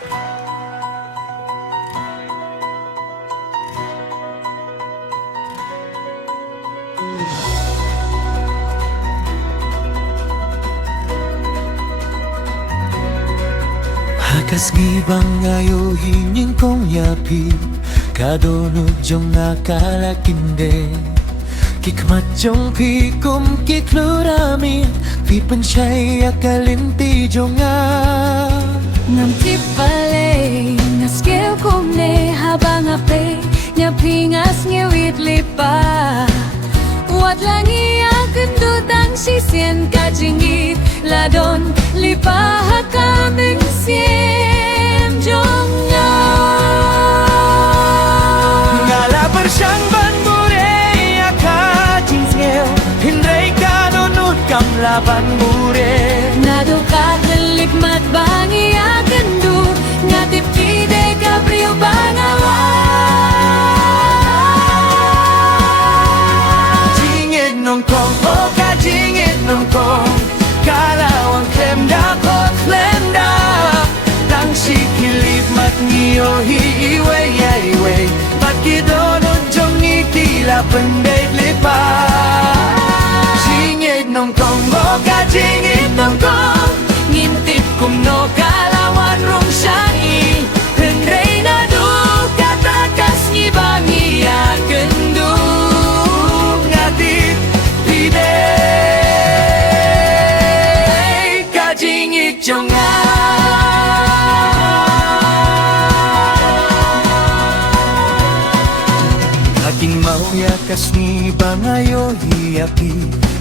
Hakas ngibang ngayo hingin kong yapi Kadonod jong akalakinde Kikmat jong pikum kiklurami Pipan siya'y akalinti jong Ngam tipalay Ngaskiw kumne habang ape Nyapingas ngiwit lipa Wat langi akan dutang sisien kajingit Ladon lipa hakaming siem jong Ngala bersang banbure akajing sngel Hindray kanunod kam laban mure Nado kakelikmat bangi akan du Ngatip kide kabriyo bangawa Jingit nong kong, oh ka jingit nong kong Kalawang klem da ko klem da Tang si kilip mat ngiyo hi iwe ya iwe Pat kidonod jong ngitila pendait lipa Jingit nong kong, oh ka jingit nong kong Ngintip kumno kalawan rong syai Hendray na du katakas ngibangi akan du Ngatip pide kajingit jonga Aking mau yakas ni bangayo hiapi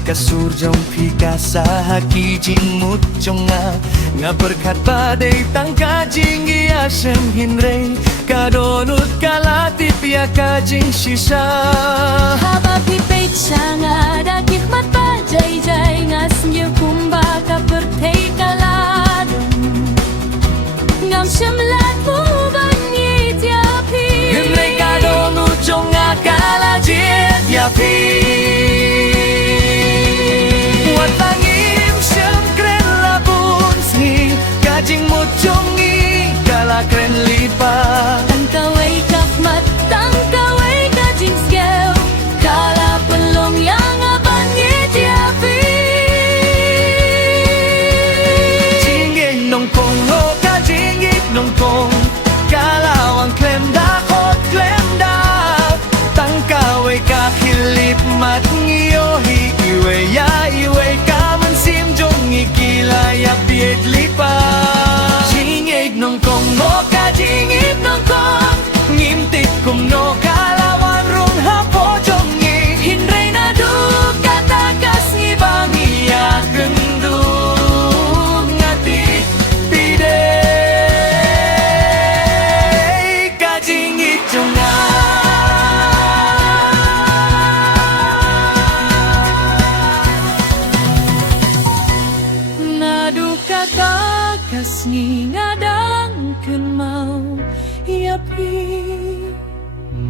Kasurjong pika sa hakijing mutjonga Nga berkat badai tangka jinggi asem hinrei Kadonut kalatip ya kajing sisa Haba pipait sanga dakikmat pajay-jay Ngas ngir kumba kapertay kaladong Ngam syamlat mo bangit yapi Hinrei kadonut jonga kalajit yapi Wat langim siyang kren labun sni Kajing mutjongi kala kren lipa Tangkaway kakmat, tangkaway kajing skew Kala pelong yang abangit yapi Jingit nong kong oh ka jingit nong kong Kalawang klem da kot klem da Tangkaway ka hilip mat ngiyo hi iwe ya iwe kaman sim jong ikila ya piet lipa Jingit nong kong oh ka jingit nong kong Ngimtit kum no kalawan rung hapo jong ngi Hinray na du katakas ngibangi ya kendu ngati pide kajingit jonga Nadu katakas ngadang ken mau yapi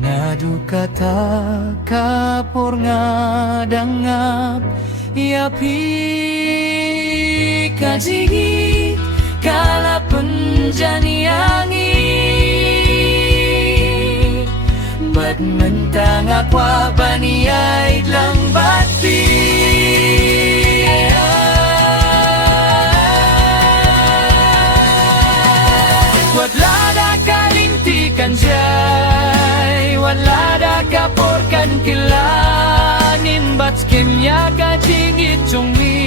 Ngadu kata kapur ngadangap yapi Kajigit kala penjani angi Bat mentang apa baniay lang bati Wat lada kalintikan jay Walada kaporkan kilanin Bat skemya kajingit jongmi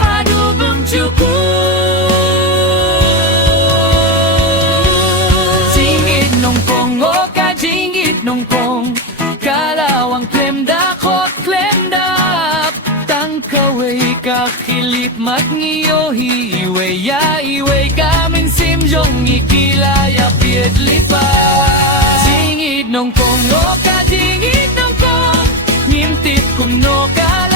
Hadu bemcuku Jingit nong kong oh ka jingit nong kong Kalawang klem da kot klem dap Tangkaway ka kilip mat ngiyo hi iwe ya iwe kamin sim jong ikila ya piet lipa Jingit nong kong oh ka jingit nong kong Ngintip kum no kala